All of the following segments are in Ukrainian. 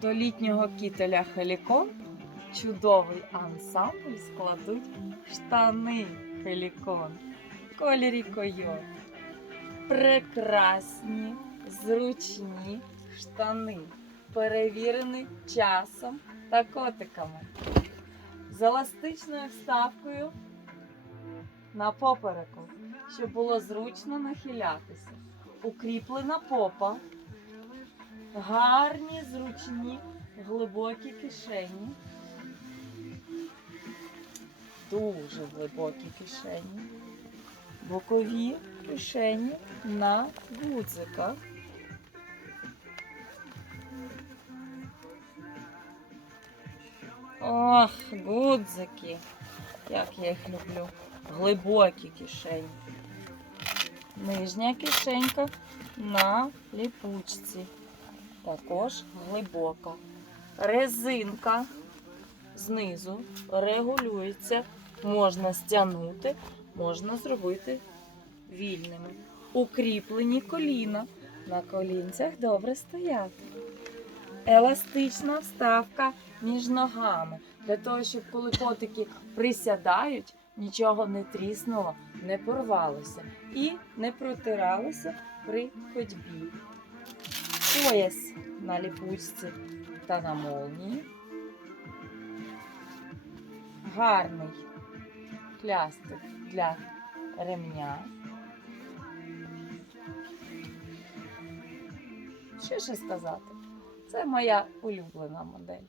До літнього кітеля Хелікон чудовий ансамбль складуть штани Хелікон в кольорі койот. Прекрасні, зручні штани, перевірені часом та котиками. З еластичною вставкою на попереку, щоб було зручно нахилятися. Укріплена попа, гарні, зручні, глибокі кишені. Дуже глибокі кишені. Бокові кишені на гудзиках. Ох, гудзики. Як я їх люблю. Глибокі кишені. Нижня кишенька на ліпучці. Також глибока. Резинка знизу регулюється. Можна стягнути, можна зробити вільними. Укріплені коліна. На колінцях добре стояти. Еластична вставка між ногами. Для того, щоб коли котики присядають, нічого не тріснуло, не порвалося і не протиралося при ходьбі. Пояс на ліпучці та на молнії. Гарний плястик для ремня. Що ще сказати? Це моя улюблена модель.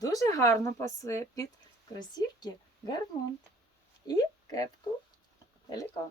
Дуже гарно пасує під кросівки Гармонт і кепку Елікон.